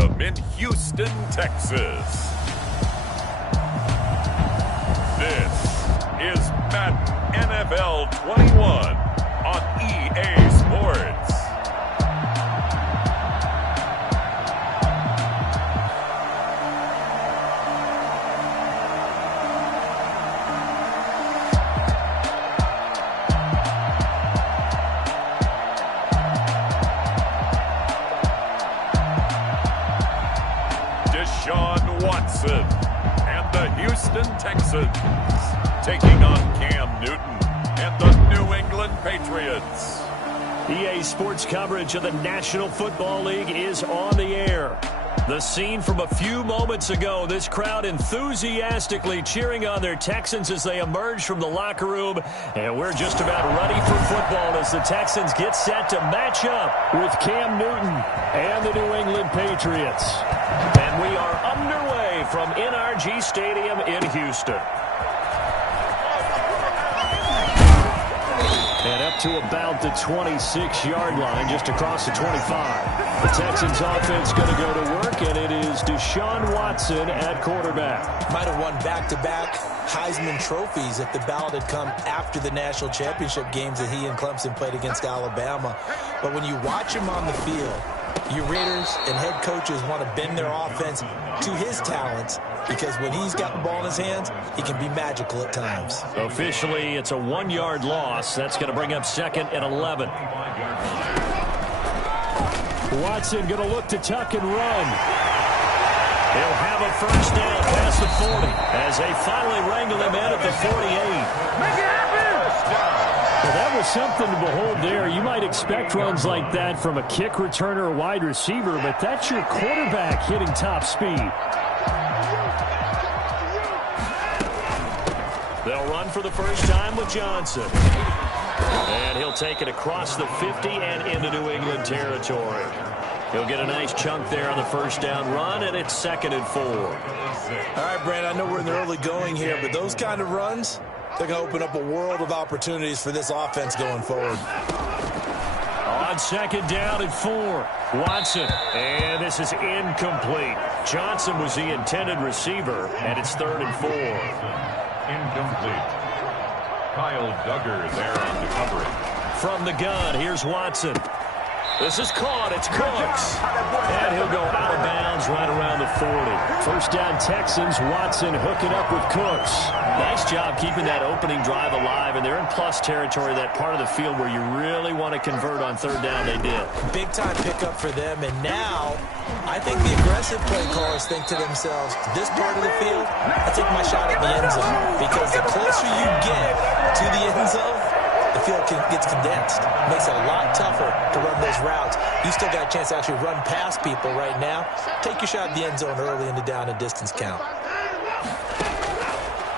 Stadium in Houston, Texas. This is Madden NFL 21 on EA Sports. Deshaun Watson and the Houston Texans taking on Cam Newton and the New England Patriots. EA Sports coverage of the National Football League is on the air. The scene from a few moments ago, this crowd enthusiastically cheering on their Texans as they emerge from the locker room. And we're just about ready for football as the Texans get set to match up with Cam Newton and the New England Patriots. And we are underway from NRG Stadium in Houston. And up to about the 26-yard line, just across the 25. The Texans offense going to go to work, and it is Deshaun Watson at quarterback. Might have won back-to-back Heisman trophies if the ballot had come after the national championship games that he and Clemson played against Alabama. But when you watch him on the field, your Raiders and head coaches want to bend their offense to his talents because when he's got the ball in his hands, he can be magical at times. Officially, it's a 1-yard loss. That's going to bring up second and 11. Watson going to look to tuck and run. He'll have a first down past the 40 as they finally wrangle him in at the 48. Make it happen! Well, that was something to behold there. You might expect runs like that from a kick returner or wide receiver, but that's your quarterback hitting top speed. They'll run for the first time with Johnson. And he'll take it across the 50 and into New England territory. He'll get a nice chunk there on the first down run, and it's 2nd and 4. All right, Brand, I know we're in the early going here, but those kind of runs, they're going to open up a world of opportunities for this offense going forward. On 2nd down and 4, Watson, and this is incomplete. Johnson was the intended receiver, and it's 3rd and 4. Incomplete. Kyle Duggar there on the coverage. From the gun, here's Watson. This is caught. It's Cooks. And he'll go out of bounds right around the 40. First down Texans. Watson hooking up with Cooks. Nice job keeping that opening drive alive. And they're in plus territory, that part of the field where you really want to convert on 3rd down. They did. Big-time pickup for them. And now I think the aggressive play callers think to themselves, this part of the field, I take my shot at the end zone. Because the closer you get to the end zone, the field gets condensed. Makes it a lot tougher to run those routes. You still got a chance to actually run past people right now. Take your shot at the end zone early in the down and distance count.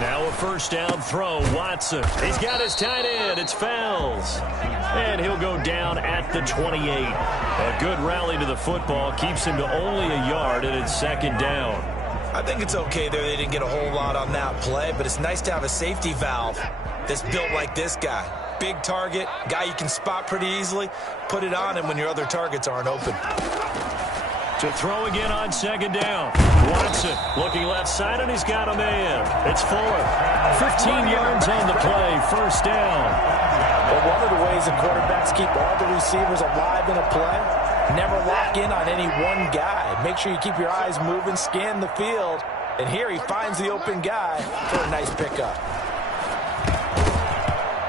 Now a first down throw. Watson. He's got his tight end. It's Fells. And he'll go down at the 28. A good rally to the football. Keeps him to only a yard, and it's 2nd down. I think it's okay there. They didn't get a whole lot on that play, but it's nice to have a safety valve that's built like this guy. Big target, guy you can spot pretty easily. Put it on him when your other targets aren't open. To throw again on 2nd down. Watson looking left side, and he's got a man. It's Fuller. 15 yards on the play. First down. Well, one of the ways that quarterbacks keep all the receivers alive in a play, never lock in on any one guy. Make sure you keep your eyes moving, scan the field. And here he finds the open guy for a nice pickup.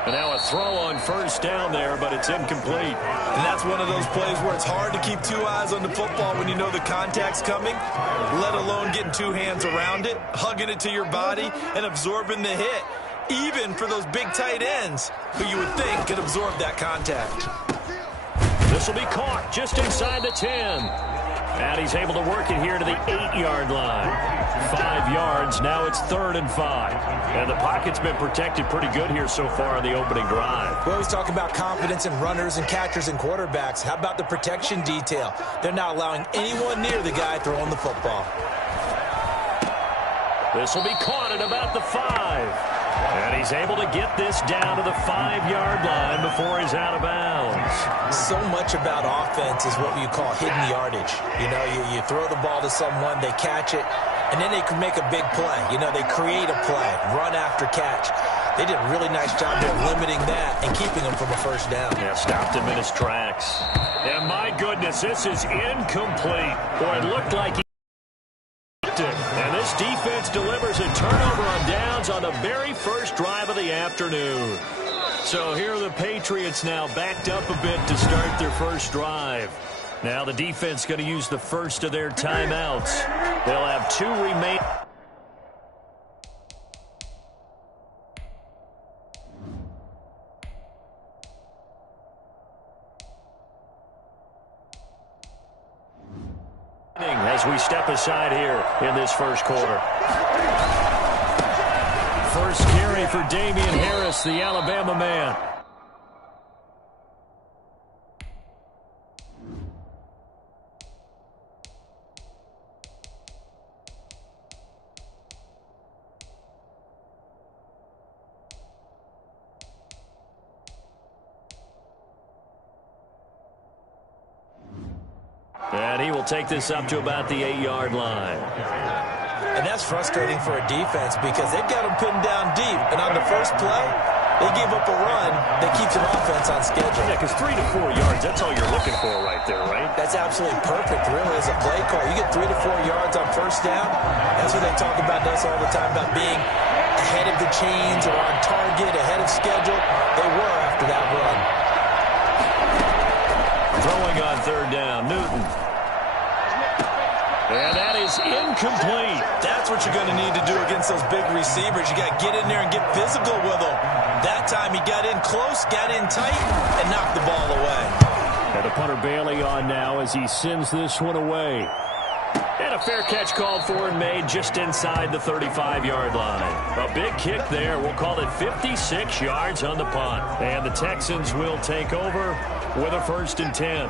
And now a throw on first down there, but it's incomplete. And that's one of those plays where it's hard to keep 2 eyes on the football when you know the contact's coming, let alone getting 2 hands around it, hugging it to your body, and absorbing the hit, even for those big tight ends who you would think could absorb that contact. This will be caught just inside the 10. And he's able to work it here to the 8-yard line. 5 yards. Now it's 3rd and 5. And the pocket's been protected pretty good here so far on the opening drive. We always talk about confidence in runners and catchers and quarterbacks. How about the protection detail? They're not allowing anyone near the guy throwing the football. This will be caught at about the 5. And he's able to get this down to the 5-yard line before he's out of bounds. So much about offense is what you call hidden yardage. You know, you throw the ball to someone, they catch it, and then they can make a big play. You know, they create a play, run after catch. They did a really nice job of limiting that and keeping him from a first down. Yeah, stopped him in his tracks. And my goodness, this is incomplete. Boy, it looked like he and this defense delivers a turnover on downs on the very first drive of the afternoon. So here are the Patriots now backed up a bit to start their first drive. Now the defense going to use the first of their timeouts. They'll have 2 remaining. As we step aside here in this first quarter. First carry for Damian Harris, the Alabama man. And he will take this up to about the 8-yard line. And that's frustrating for a defense because they've got them pinned down deep. And on the first play, they give up a run that keeps an offense on schedule. Yeah, because 3 to 4 yards, that's all you're looking for right there, right? That's absolutely perfect, really, as a play call. You get 3 to 4 yards on first down. That's what they talk about us all the time, about being ahead of the chains or on target, ahead of schedule. They were after that run. Throwing on third down, Newton. And that is incomplete. That's what you're going to need to do against those big receivers. You got to get in there and get physical with them. That time he got in close, got in tight, and knocked the ball away. And the punter Bailey on now as he sends this one away. And a fair catch called for and made just inside the 35-yard line. A big kick there. We'll call it 56 yards on the punt. And the Texans will take over with a 1st and 10.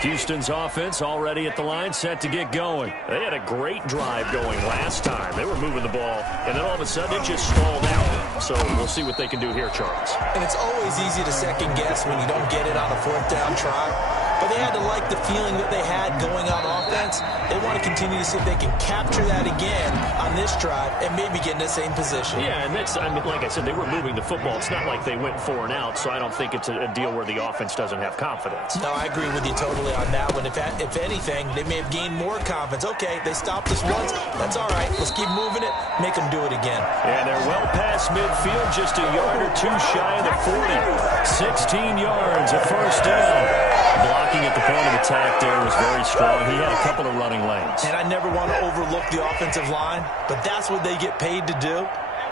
Houston's offense already at the line, set to get going. They had a great drive going last time. They were moving the ball, and then all of a sudden it just stalled out. So we'll see what they can do here, Charles. And it's always easy to second guess when you don't get it on a 4th down try. But they had to like the feeling that they had going on offense. They want to continue to see if they can capture that again on this drive and maybe get in the same position. Yeah, and that's, I mean, like I said, they were moving the football. It's not like they went 4 and out, so I don't think it's a deal where the offense doesn't have confidence. No, I agree with you totally on that one. If anything, they may have gained more confidence. Okay, they stopped us once. That's all right. Let's keep moving it. Make them do it again. And they're well past midfield, just a yard or 2 shy of the 40. 16 yards at first down. Blocking at the point of attack there was very strong. He had a couple of running lanes. And I never want to overlook the offensive line, but that's what they get paid to do.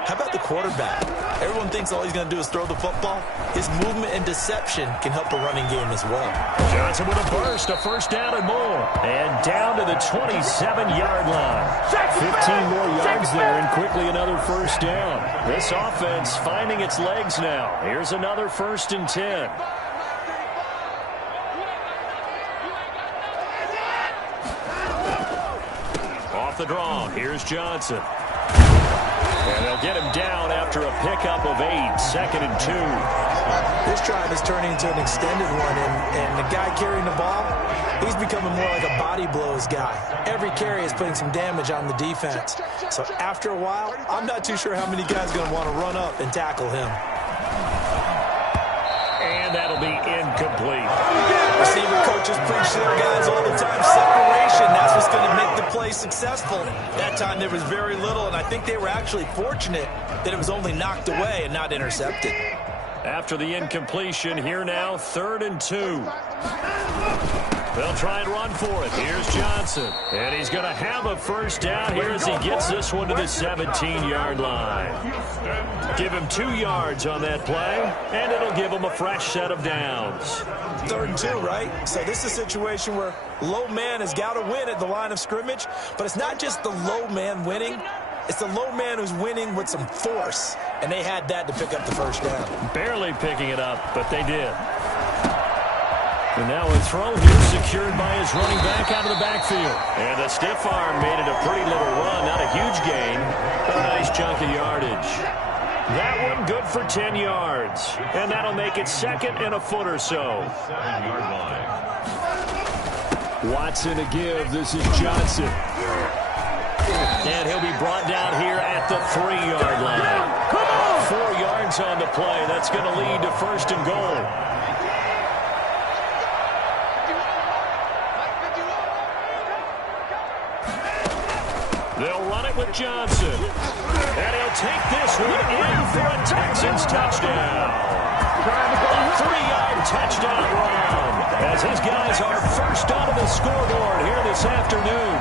How about the quarterback? Everyone thinks all he's going to do is throw the football. His movement and deception can help a running game as well. Johnson with a burst, a 1st down and more. And down to the 27-yard line. 15 more yards there and quickly another 1st down. This offense finding its legs now. Here's another 1st and 10. Off the draw, here's Johnson. And they'll get him down after a pickup of 8, 2nd and 2. This drive is turning into an extended one, and the guy carrying the ball, he's becoming more like a body blows guy. Every carry is putting some damage on the defense. So after a while, I'm not too sure how many guys are going to want to run up and tackle him. And that'll be incomplete. Receiver coaches preach to their guys all the time. Separation, that's what's going to make the play successful. That time there was very little, and I think they were actually fortunate that it was only knocked away and not intercepted. After the incompletion, here now, 3rd and 2. They'll try and run for it. Here's Johnson. And he's going to have a 1st down here as he gets this one to the 17-yard line. Give him 2 yards on that play, and it'll give him a fresh set of downs. 3rd and 2, right? So this is a situation where low man has got to win at the line of scrimmage, but it's not just the low man winning. It's the low man who's winning with some force, and they had that to pick up the 1st down. Barely picking it up, but they did. And now a throw here secured by his running back out of the backfield. And the stiff arm made it a pretty little run. Not a huge gain, but a nice chunk of yardage. That one good for 10 yards. And that'll make it second and a foot or so. Watson to give. This is Johnson. And he'll be brought down here at the 3-yard line. 4 yards on the play. That's going to lead to first and goal. They'll run it with Johnson. And he'll take this one in for a Texans touchdown. A 3-yard touchdown run as his guys are first onto the scoreboard here this afternoon.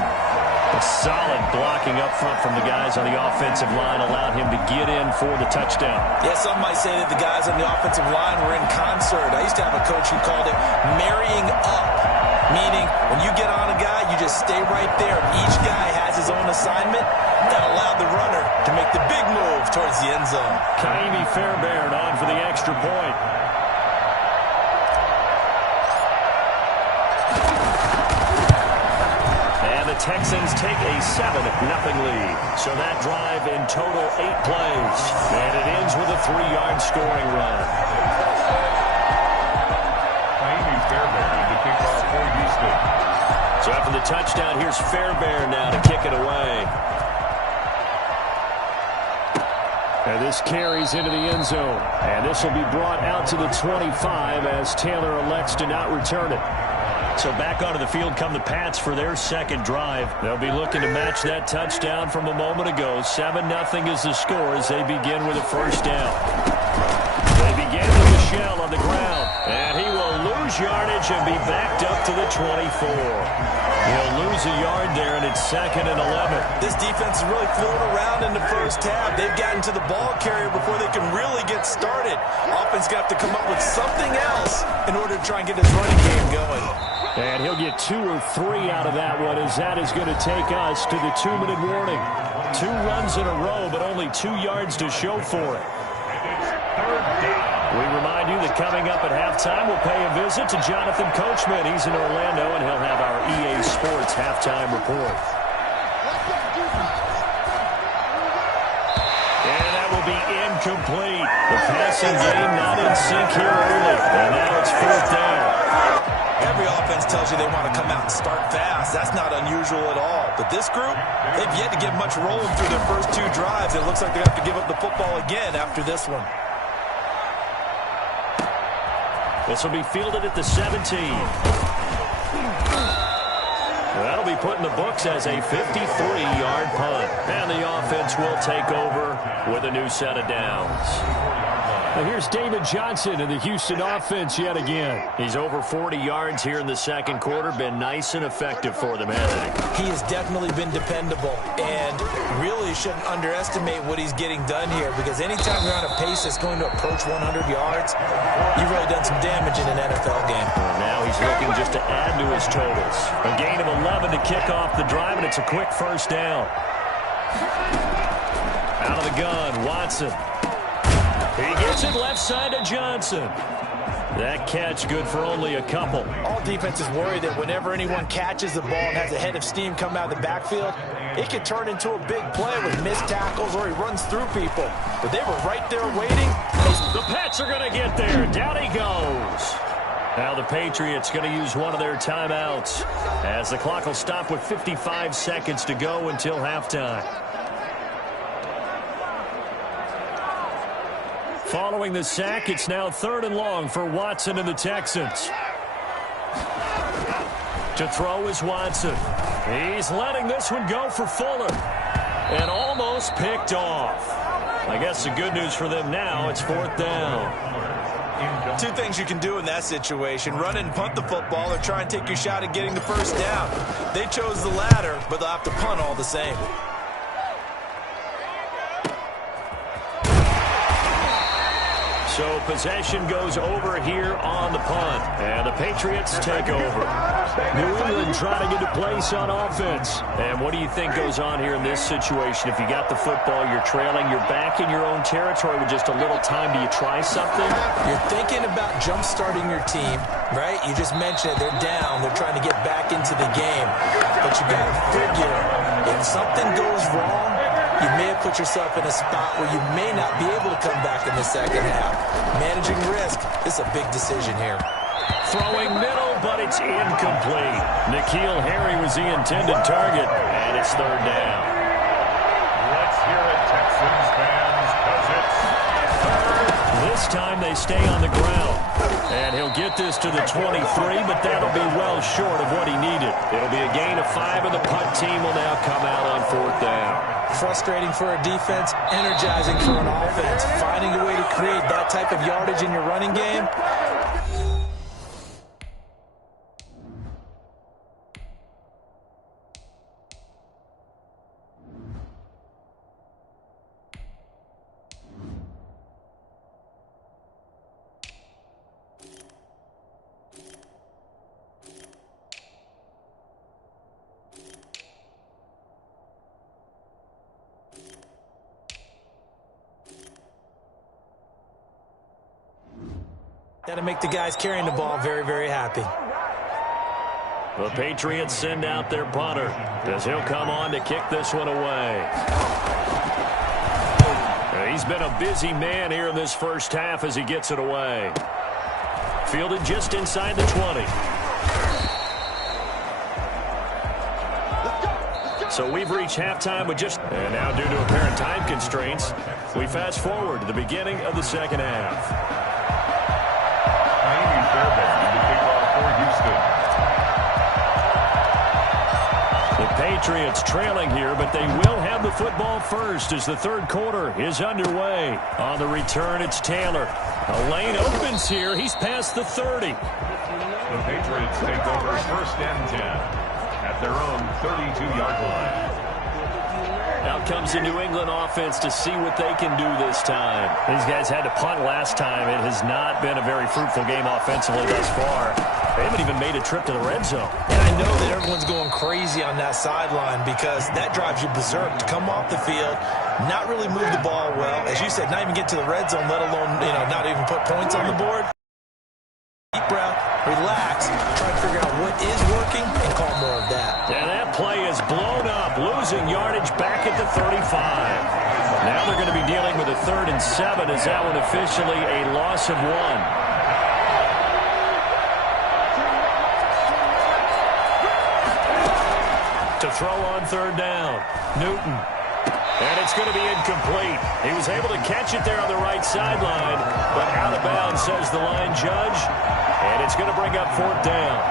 A solid blocking up front from the guys on the offensive line allowed him to get in for the touchdown. Yeah, some might say that the guys on the offensive line were in concert. I used to have a coach who called it marrying up, meaning when you get on a guy, you just stay right there. Each guy has his own assignment. That allowed the runner to make the big move towards the end zone. Kaimi Fairbairn on for the extra point. The Texans take a 7-0 lead. So that drive in total 8 plays. And it ends with a 3-yard scoring run. Kaimi Fairbairn to kick off for Houston. So after the touchdown, here's Fairbairn now to kick it away. And this carries into the end zone. And this will be brought out to the 25 as Taylor elects to not return it. So back onto the field come the Pats for their second drive. They'll be looking to match that touchdown from a moment ago. 7-0 is the score as they begin with a first down. They begin with Michel on the ground. And he will lose yardage and be backed up to the 24. He'll lose a yard there, and it's 2nd and 11. This defense is really floating around in the first half. They've gotten to the ball carrier before they can really get started. Offense got to come up with something else in order to try and get his running game going. And he'll get 2 or 3 out of that one as that is going to take us to the 2-minute warning. 2 runs in a row, but only 2 yards to show for it. We remind you that coming up at halftime, we'll pay a visit to Jonathan Coachman. He's in Orlando, and he'll have our EA Sports halftime report. And that will be incomplete. The passing game not in sync here early. And now it's 4th down. Every offense tells you they want to come out and start fast. That's not unusual at all. But this group, they've yet to get much rolling through their first 2 drives. It looks like they have to give up the football again after this one. This will be fielded at the 17. That'll be put in the books as a 53-yard punt. And the offense will take over with a new set of downs. And here's David Johnson in the Houston offense yet again. He's over 40 yards here in the second quarter. Been nice and effective for them, hasn't he? He has definitely been dependable. And really shouldn't underestimate what he's getting done here, because anytime you're on a pace that's going to approach 100 yards, you've really done some damage in an NFL game. Now he's looking just to add to his totals. A gain of 11 to kick off the drive, and it's a quick first down. Out of the gun, Watson. He gets it left side to Johnson. That catch good for only a couple. All defenses worry that whenever anyone catches the ball and has a head of steam come out of the backfield, it can turn into a big play with missed tackles or he runs through people. But they were right there waiting. The Pats are going to get there. Down he goes. Now the Patriots going to use one of their timeouts as the clock will stop with 55 seconds to go until halftime. Following the sack, it's now 3rd and long for Watson and the Texans. To throw is Watson. He's letting this one go for Fuller. And almost picked off. I guess the good news for them now, it's 4th down. 2 things you can do in that situation. Run and punt the football or try and take your shot at getting the first down. They chose the latter, but they'll have to punt all the same. So possession goes over here on the punt. And the Patriots take over. New England trying to get a place on offense. And what do you think goes on here in this situation? If you got the football, you're trailing, you're back in your own territory with just a little time. Do you try something? You're thinking about jump-starting your team, right? You just mentioned it. They're down. They're trying to get back into the game. But you got to figure, if something goes wrong, you may have put yourself in a spot where you may not be able to come back in the second half. Managing risk is a big decision here. Throwing middle, but it's incomplete. N'Keal Harry was the intended target, and it's third down. Let's hear it, Texans fans, because it's third. This time they stay on the ground. And he'll get this to the 23, but that'll be well short of what he needed. It'll be a gain of 5, and the punt team will now come out on fourth down. Frustrating for a defense, energizing for an offense. Finding a way to create that type of yardage in your running game. Got to make the guys carrying the ball very, very happy. The Patriots send out their punter, as he'll come on to kick this one away. He's been a busy man here in this first half as he gets it away. Fielded just inside the 20. So we've reached halftime with just... And now due to apparent time constraints, we fast forward to the beginning of the second half. The Patriots trailing here, but they will have the football first as the third quarter is underway. On the return, it's Taylor. A lane opens here. He's past the 30. The Patriots take over first and 10 at their own 32-yard line. Out comes the New England offense to see what they can do this time. These guys had to punt last time. It has not been a very fruitful game offensively thus far. They haven't even made a trip to the red zone. And I know that everyone's going crazy on that sideline because that drives you berserk to come off the field, not really move the ball well. As you said, not even get to the red zone, let alone, not even put points on the board. Deep breath, relax, try to figure out what is working and call more of that. And that play is blown up, losing yardage back at the 35. Now they're going to be dealing with a 3rd and 7 as that one officially a loss of 1. To throw on third down, Newton. And it's going to be incomplete. He was able to catch it there on the right sideline, but out of bounds, says the line judge. And it's going to bring up fourth down.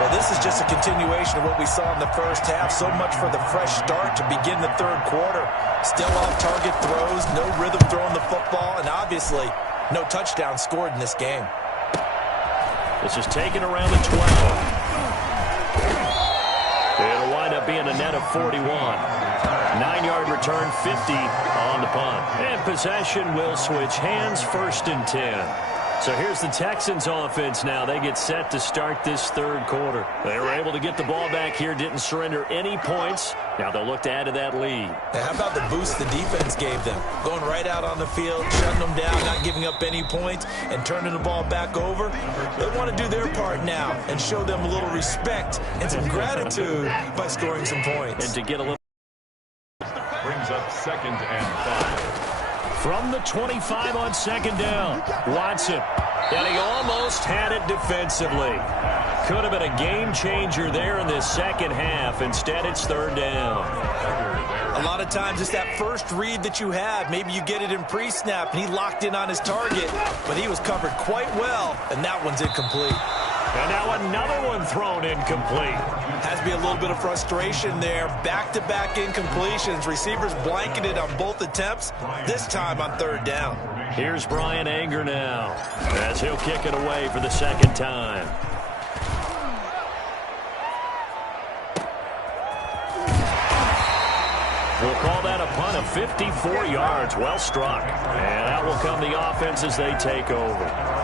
Well, this is just a continuation of what we saw in the first half. So much for the fresh start to begin the third quarter. Still off-target throws, no rhythm throwing the football, and obviously no touchdown scored in this game. This is taken around the 12. It'll wind up being a net of 41. 9-yard return, 50 on the punt. And possession will switch hands, 1st and 10. So here's the Texans offense now. They get set to start this third quarter. They were able to get the ball back here, didn't surrender any points. Now they'll look to add to that lead. Now how about the boost the defense gave them? Going right out on the field, shutting them down, not giving up any points, and turning the ball back over. They want to do their part now and show them a little respect and some gratitude by scoring some points. And to get a little... Brings up 2nd and 5. From the 25 on 2nd down, Watson. And he almost had it defensively. Could have been a game changer there in this second half. Instead, it's 3rd down. A lot of times it's that first read that you have. Maybe you get it in pre-snap, and he locked in on his target, but he was covered quite well, and that one's incomplete. And now another one thrown incomplete. Has to be a little bit of frustration there. Back-to-back incompletions. Receivers blanketed on both attempts, this time on 3rd down. Here's Brian Anger now, as he'll kick it away for the 2nd time. We'll call that a punt of 54 yards. Well struck. And out will come the offense as they take over.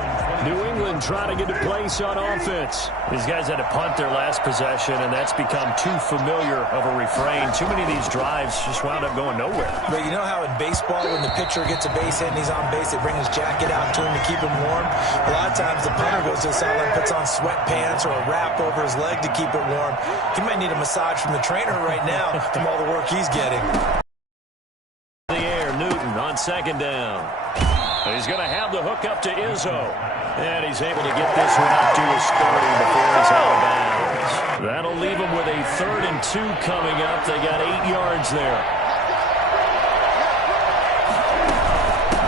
New England trying to get a place on offense. These guys had to punt their last possession, and that's become too familiar of a refrain. Too many of these drives just wound up going nowhere. But you know how in baseball, when the pitcher gets a base hit and he's on base, they bring his jacket out to him to keep him warm? A lot of times the punter goes to the sideline, puts on sweatpants or a wrap over his leg to keep it warm. He might need a massage from the trainer right now from all the work he's getting. on second down. He's going to have the hook up to Izzo. And he's able to get this one up to his 30 before he's out of bounds. That'll leave him with a 3rd and 2 coming up. They got 8 yards there.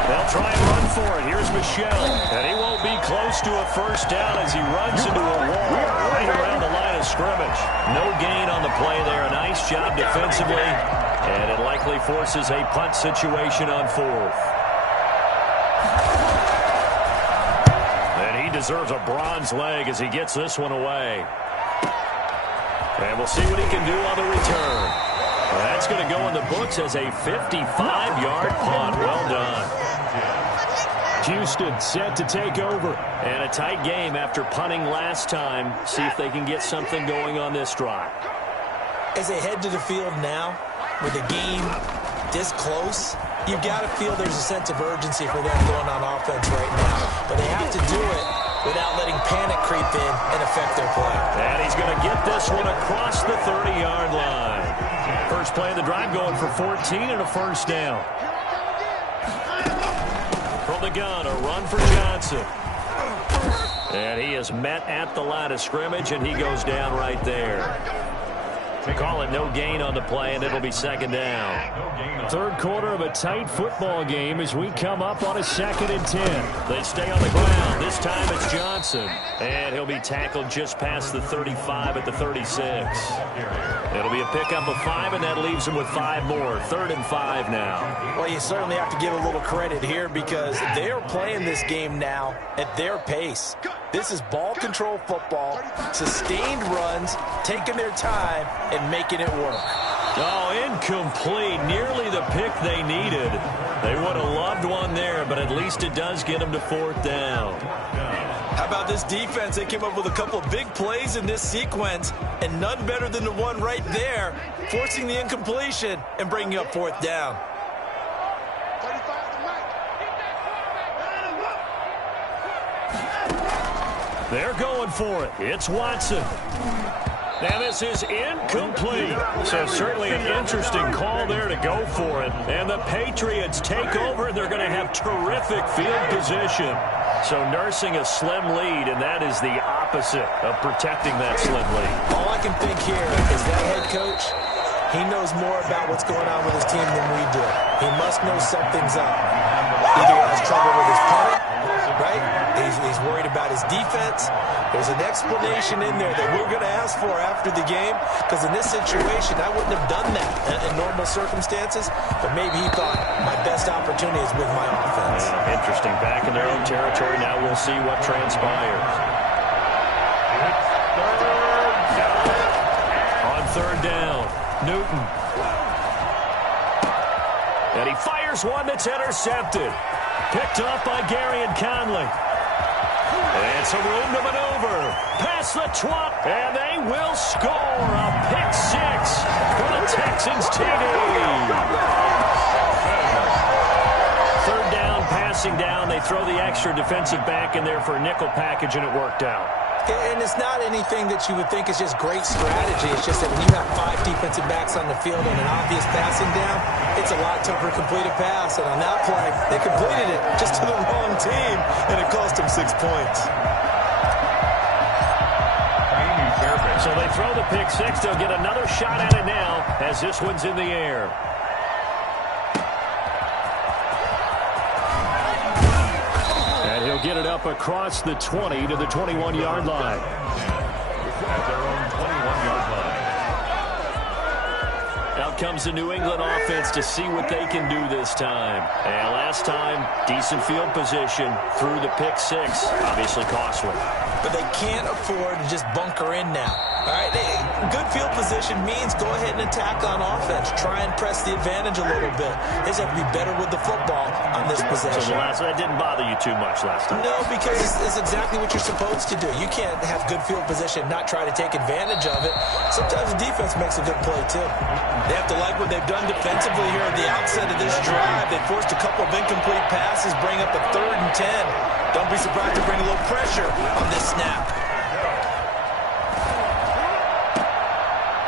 They'll try and run for it. Here's Michelle. And he won't be close to a first down as he runs into a wall right around the line of scrimmage. No gain on the play there. A nice job defensively. And it likely forces a punt situation on 4th. And he deserves a bronze leg as he gets this one away. And we'll see what he can do on the return. Well, that's going to go in the books as a 55-yard punt. Well done. Houston set to take over. And a tight game after punting last time. See if they can get something going on this drive. As they head to the field now, with the game this close, you've got to feel there's a sense of urgency for them going on offense right now. But they have to do it without letting panic creep in and affect their play. And he's going to get this one across the 30-yard line. First play of the drive going for 14 and a first down. From the gun, a run for Johnson. And he is met at the line of scrimmage, and he goes down right there. They call it no gain on the play, and it'll be second down. Third quarter of a tight football game as we come up on a 2nd and 10. They stay on the ground. This time it's Johnson. And he'll be tackled just past the 35 at the 36. It'll be a pickup of 5, and that leaves him with 5 more. 3rd and 5 now. Well, you certainly have to give a little credit here because they are playing this game now at their pace. This is ball control football, sustained runs, taking their time, and making it work. Oh, incomplete. Nearly the pick they needed. They would have loved one there, but at least it does get them to 4th down. How about this defense? They came up with a couple of big plays in this sequence, and none better than the one right there, forcing the incompletion and bringing up 4th down. They're going for it. It's Watson. And this is incomplete. So certainly an interesting call there to go for it. And the Patriots take over. They're going to have terrific field position. So nursing a slim lead, and that is the opposite of protecting that slim lead. All I can think here is that head coach, he knows more about what's going on with his team than we do. He must know something's up. Either he has trouble with his punter, right? He's worried about his defense. There's an explanation in there that we're going to ask for after the game, because in this situation, I wouldn't have done that in normal circumstances, but maybe he thought my best opportunity is with my offense. Interesting. Back in their own territory. Now we'll see what transpires. On 3rd down, Newton. And he fires one that's intercepted. Picked off by Gary and Conley. And some room to maneuver. Past the 20. And they will score a pick 6 for the Texans TD. 3rd down, passing down. They throw the extra defensive back in there for a nickel package, and it worked out. And it's not anything that you would think is just great strategy. It's just that when you have 5 defensive backs on the field and an obvious passing down, it's a lot tougher to complete a pass. And on that play, they completed it just to the wrong team, and it cost them 6 points. So they throw the pick 6. They'll get another shot at it now as this one's in the air. He'll get it up across the 20 to the 21-yard line. At their own 21-yard line. Out comes the New England offense to see what they can do this time. And last time, decent field position through the pick 6. Obviously costly. But they can't afford to just bunker in now. All right, good field position means go ahead and attack on offense. Try and press the advantage a little bit. They just have to be better with the football on this possession. So that didn't bother you too much last time? No, because it's exactly what you're supposed to do. You can't have good field position and not try to take advantage of it. Sometimes the defense makes a good play, too. They have to like what they've done defensively here at the outset of this drive. They forced a couple of incomplete passes, bring up a 3rd and 10. Don't be surprised to bring a little pressure on this snap.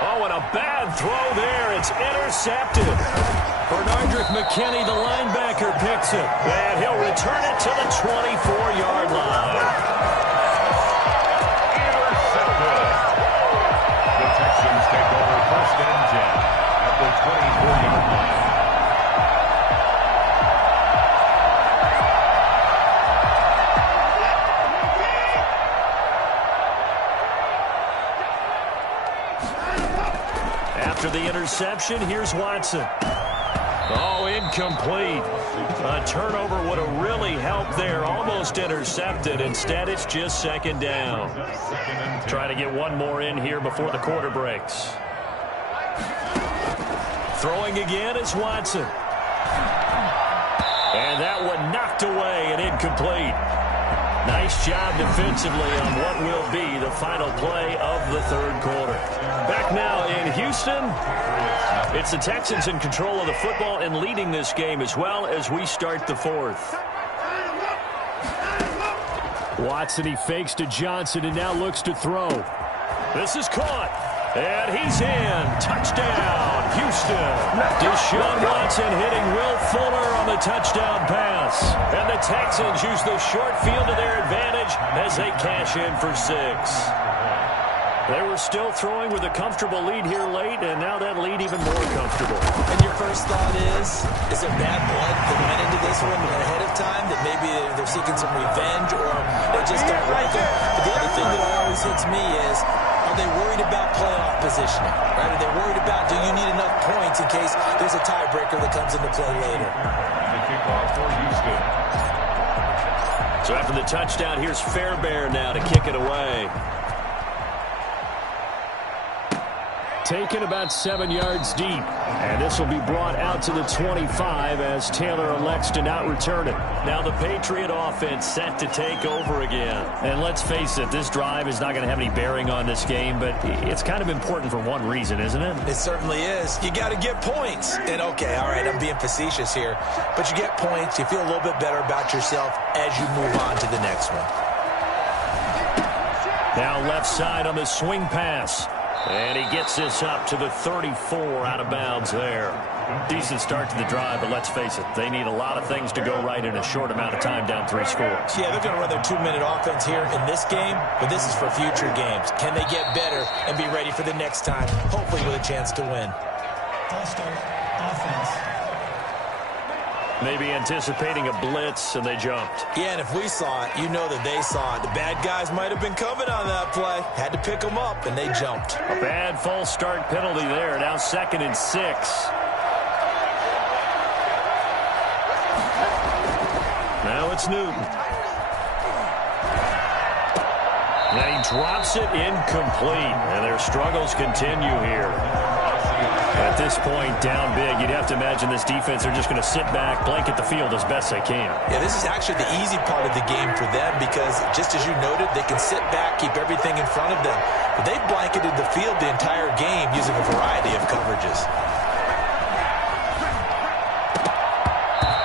Oh, and a bad throw there. It's intercepted. Bernardrick McKinney, the linebacker, picks it. And he'll return it to the 24-yard line. Intercepted. The Texans take over 1st and 10 at the 24-yard line. After the interception, here's Watson. Oh, incomplete. A turnover would have really helped there. Almost intercepted. Instead, it's just 2nd down. Trying to get one more in here before the quarter breaks. Throwing again is Watson. And that one knocked away and incomplete. Nice job defensively on what will be the final play of the 3rd quarter. Back now in Houston, it's the Texans in control of the football and leading this game as well as we start the 4th. Watson, he fakes to Johnson and now looks to throw. This is caught. And he's in. Touchdown, Houston. Deshaun Watson hitting Will Fuller on the touchdown pass. And the Texans use the short field to their advantage as they cash in for 6. They were still throwing with a comfortable lead here late, and now that lead even more comfortable. And your first thought is there bad blood that went into this one ahead of time, that maybe they're seeking some revenge or they just don't like it? But the other thing that always hits me is, are they worried about playoff positioning? Right? Are they worried about, do you need enough points in case there's a tiebreaker that comes into play later? The kickoff for Houston. So after the touchdown, here's Fairbairn now to kick it away. Taken about 7 yards deep. And this will be brought out to the 25 as Taylor elects to not return it. Now the Patriot offense set to take over again. And let's face it, this drive is not going to have any bearing on this game, but it's kind of important for one reason, isn't it? It certainly is. You got to get points. And okay, all right, I'm being facetious here, but you get points, you feel a little bit better about yourself as you move on to the next one. Now left side on the swing pass. And he gets this up to the 34 out of bounds there. Decent start to the drive, but let's face it, they need a lot of things to go right in a short amount of time down 3 scores. Yeah, they're going to run their 2-minute offense here in this game, but this is for future games. Can they get better and be ready for the next time, hopefully with a chance to win? False start, offense. Maybe anticipating a blitz, and they jumped. Yeah, and if we saw it, you know that they saw it. The bad guys might have been coming on that play. Had to pick them up, and they jumped. A bad false start penalty there. Now 2nd and 6. Now it's Newton. Now he drops it incomplete, and their struggles continue here. At this point, down big, you'd have to imagine this defense are just going to sit back, blanket the field as best they can. Yeah, this is actually the easy part of the game for them because, just as you noted, they can sit back, keep everything in front of them. But they've blanketed the field the entire game using a variety of coverages.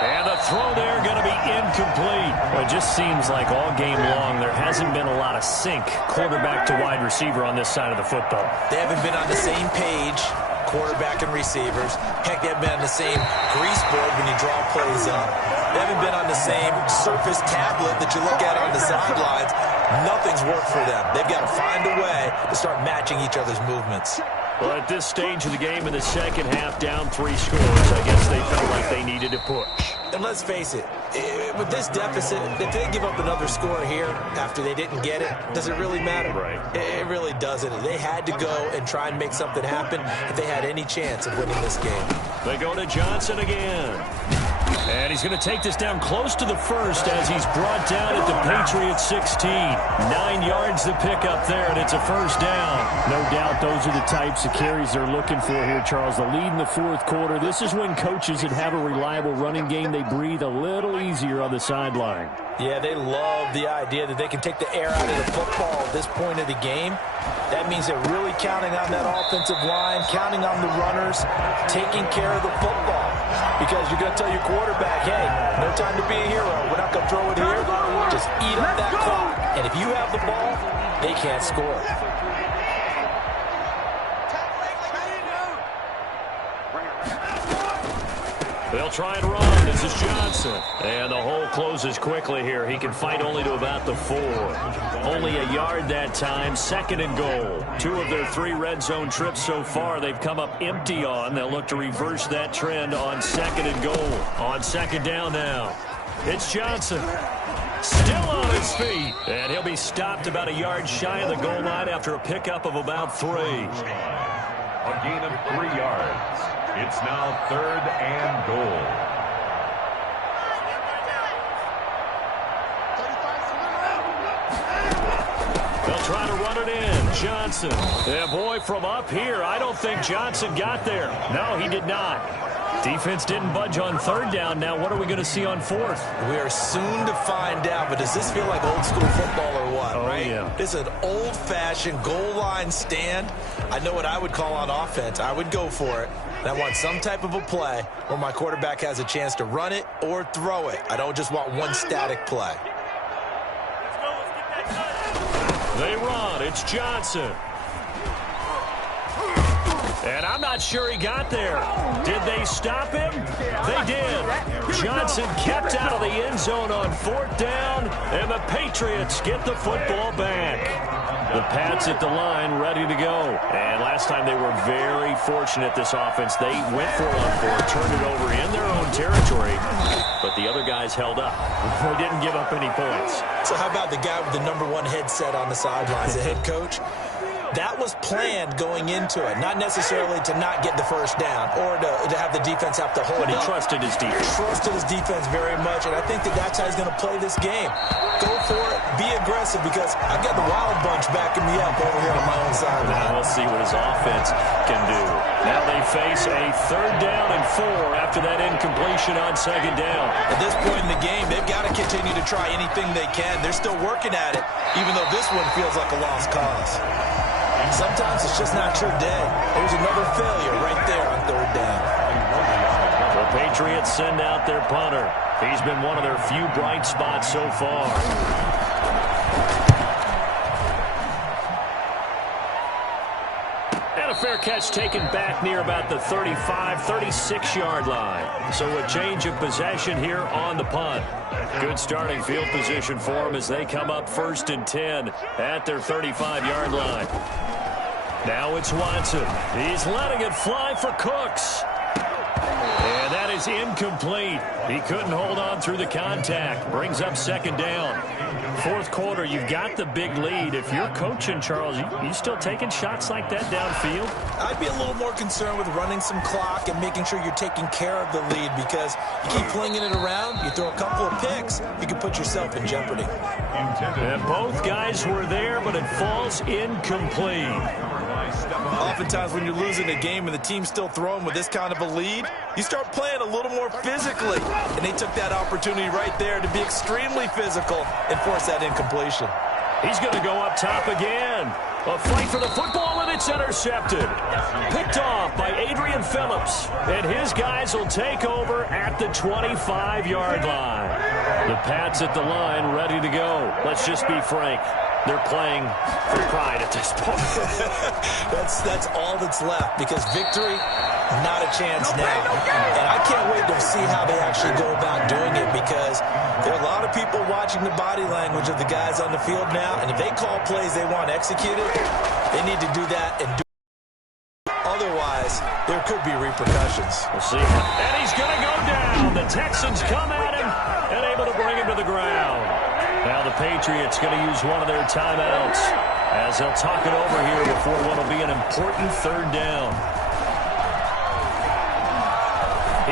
And the throw there going to be incomplete. Well, it just seems like all game long there hasn't been a lot of sync quarterback to wide receiver on this side of the football. They haven't been on the same page, quarterback and receivers. Heck, they haven't been on the same grease board when you draw plays up. They haven't been on the same surface tablet that you look at on the sidelines. Nothing's worked for them. They've got to find a way to start matching each other's movements. Well, at this stage of the game in the second half, down 3 scores, I guess they felt like they needed to push. And let's face it, with this deficit, if they give up another score here after they didn't get it, does it really matter? Right. It really doesn't. They had to go and try and make something happen if they had any chance of winning this game. They go to Johnson again. And he's going to take this down close to the first as he's brought down at the Patriots 16. 9 yards to pick up there, and it's a first down. No doubt those are the types of carries they're looking for here, Charles. The lead in the 4th quarter. This is when coaches that have a reliable running game, they breathe a little easier on the sideline. Yeah, they love the idea that they can take the air out of the football at this point of the game. That means they're really counting on that offensive line, counting on the runners, taking care of the football. Because you're going to tell your quarterback, hey, no time to be a hero. We're not going to throw it here. Just eat up that clock. And if you have the ball, they can't score. They'll try and run. This is Johnson. And the hole closes quickly here. He can fight only to about the 4. Only a yard that time. 2nd and goal. 2 of their 3 red zone trips so far they've come up empty on. They'll look to reverse that trend on 2nd and goal. On 2nd down now. It's Johnson. Still on his feet. And he'll be stopped about a yard shy of the goal line after a pickup of about 3. A gain of 3 yards. It's now 3rd and goal. They'll try to run it in. Johnson. Yeah, boy, from up here, I don't think Johnson got there. No, he did not. Defense didn't budge on 3rd down. Now, what are we going to see on 4th? We are soon to find out, but does this feel like old school football or what, right? Yeah. This is an old-fashioned goal line stand. I know what I would call on offense. I would go for it. And I want some type of a play where my quarterback has a chance to run it or throw it. I don't just want one static play. They run. It's Johnson. And I'm not sure he got there. Did they stop him? They did. Johnson kept out of the end zone on 4th down, and the Patriots get the football back. The Pats at the line ready to go. And last time they were very fortunate, this offense. They went for it on 4, turned it over in their own territory, but the other guys held up. They didn't give up any points. So how about the guy with the #1 headset on the sidelines, the head coach? That was planned going into it, not necessarily to not get the 1st down or to have the defense have to hold But he up. trusted his defense. Trusted his defense very much, and I think that's how he's going to play this game. Go for it, be aggressive, because I've got the Wild Bunch backing me up over here on my own side. Now we'll see what his offense can do. Now they face a 3rd down and 4 after that incompletion on 2nd down. At this point in the game, they've got to continue to try anything they can. They're still working at it, even though this one feels like a lost cause. Sometimes it's just not your day. There's another failure right there on 3rd down. The Patriots send out their punter. He's been one of their few bright spots so far. And a fair catch taken back near about the 35, 36-yard line. So a change of possession here on the punt. Good starting field position for them as they come up 1st and 10 at their 35-yard line. Now it's Watson. He's letting it fly for Cooks. And that is incomplete. He couldn't hold on through the contact. Brings up 2nd down. 4th quarter, you've got the big lead. If you're coaching, Charles, you still taking shots like that downfield? I'd be a little more concerned with running some clock and making sure you're taking care of the lead, because you keep flinging it around, you throw a couple of picks, you can put yourself in jeopardy. And both guys were there, but it falls incomplete. Oftentimes when you're losing a game and the team's still throwing with this kind of a lead, you start playing a little more physically. And they took that opportunity right there to be extremely physical and force that incompletion. He's going to go up top again. A fight for the football, and it's intercepted. Picked off by Adrian Phillips. And his guys will take over at the 25-yard line. The Pats at the line ready to go. Let's just be frank. They're playing for pride at this point. That's all that's left, because victory, not a chance now. And I can't wait to see how they actually go about doing it, because there are a lot of people watching the body language of the guys on the field now, and if they call plays they want executed, they need to do that and do it. Otherwise, there could be repercussions. We'll see. And he's going to go down. The Texans come at him and able to bring him to the ground. Now the Patriots going to use one of their timeouts as they'll talk it over here before what will be an important 3rd down.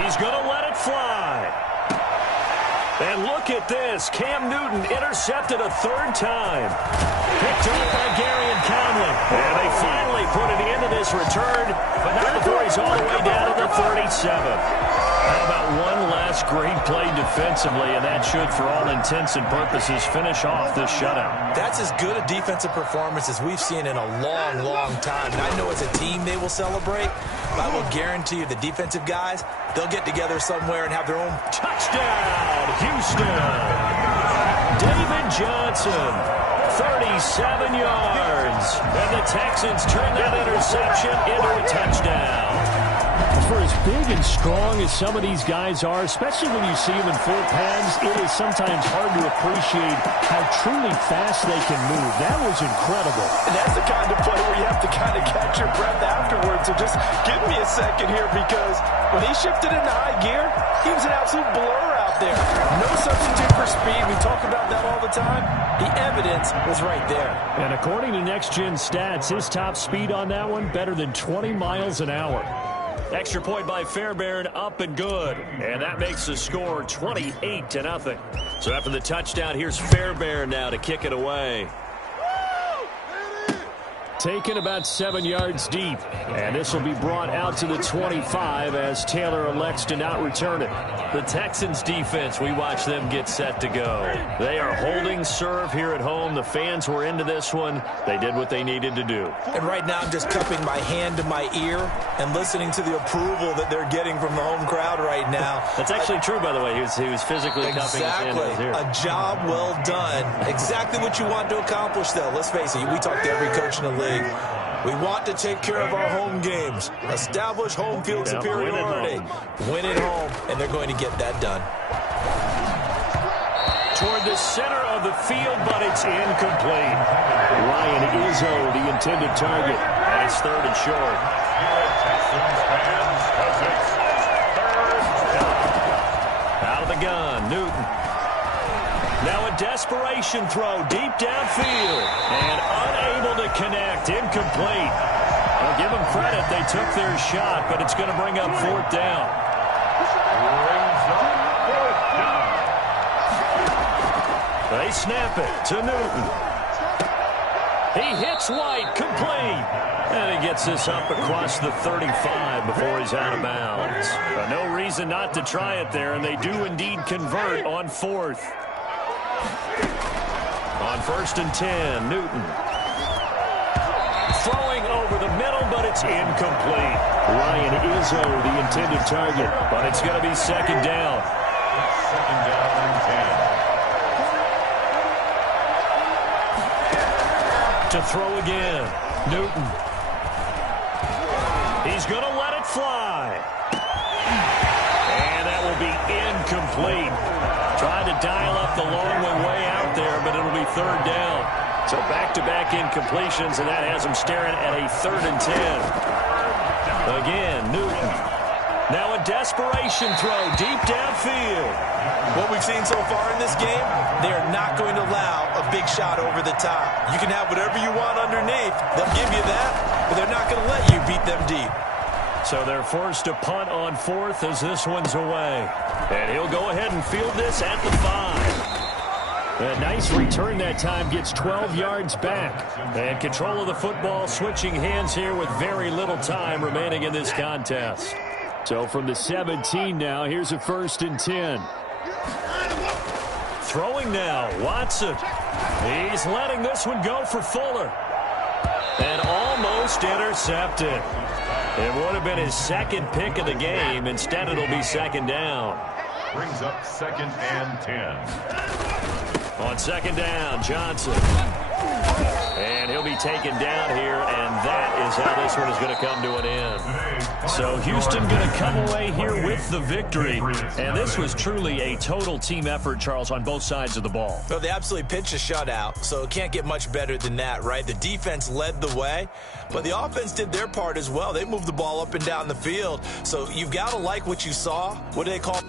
He's going to let it fly. And look at this. Cam Newton intercepted a 3rd time. Picked up by Gary and Conley. And they finally put it into this return, but not before he's all the way down to the 37. How about one last great play defensively, and that should, for all intents and purposes, finish off this shutout. That's as good a defensive performance as we've seen in a long, long time. And I know as a team they will celebrate, but I will guarantee you the defensive guys, they'll get together somewhere and have their own touchdown, Houston. David Johnson, 37 yards. And the Texans turn that interception into a touchdown. For as big and strong as some of these guys are, especially when you see them in full pads, it is sometimes hard to appreciate how truly fast they can move. That was incredible. And that's the kind of play where you have to kind of catch your breath afterwards. So just give me a second here, because when he shifted into high gear, he was an absolute blur out there. No substitute for speed. We talk about that all the time. The evidence was right there. And according to Next Gen Stats, his top speed on that one, better than 20 miles an hour. Extra point by Fairbairn, up and good. And that makes the score 28-0. So after the touchdown, here's Fairbairn now to kick it away. Taken about 7 yards deep. And this will be brought out to the 25 as Taylor elects to not return it. The Texans defense, we watch them get set to go. They are holding serve here at home. The fans were into this one. They did what they needed to do. And right now I'm just cupping my hand to my ear and listening to the approval that they're getting from the home crowd right now. That's actually true, by the way. He was physically cupping his hand to his ear. A job well done. Exactly what you want to accomplish, though. Let's face it, we talk to every coach in the league. We want to take care of our home games, establish home field superiority, win at home, and they're going to get that done. Toward the center of the field, but it's incomplete. Ryan Izzo, the intended target, and it's third and short. Out of the gun, Newton. Now a desperation throw deep downfield and unable to connect. Incomplete. I'll give them credit. They took their shot, but it's going to bring up fourth down. They snap it to Newton. He hits White, complete. And he gets this up across the 35 before he's out of bounds. But no reason not to try it there, and they do indeed convert on fourth. On 1st and 10, Newton. Throwing over the middle, but it's incomplete. Ryan Izzo, the intended target, but it's going to be second down. Second down and 10. To throw again, Newton. He's going to let it fly. And that will be incomplete. Trying to dial up the long one way out there, but it'll be third down. So back-to-back incompletions, and that has him staring at a 3rd and 10. Again, Newton. Now a desperation throw deep downfield. What we've seen so far in this game, they're not going to allow a big shot over the top. You can have whatever you want underneath. They'll give you that, but they're not going to let you beat them deep. So they're forced to punt on fourth as this one's away. And he'll go ahead and field this at the 5. A nice return that time, gets 12 yards back. And control of the football switching hands here with very little time remaining in this contest. So from the 17 now, here's a 1st and 10. Throwing now, Watson. He's letting this one go for Fuller. And almost intercepted. It would have been his second pick of the game. Instead, it'll be second down. Brings up 2nd and 10. On second down, Johnson. And he'll be taken down here, and that is how this one is going to come to an end. So Houston going to come away here with the victory. And this was truly a total team effort, Charles, on both sides of the ball. Well, they absolutely pitched a shutout, so it can't get much better than that, right? The defense led the way, but the offense did their part as well. They moved the ball up and down the field. So you've got to like what you saw. What do they call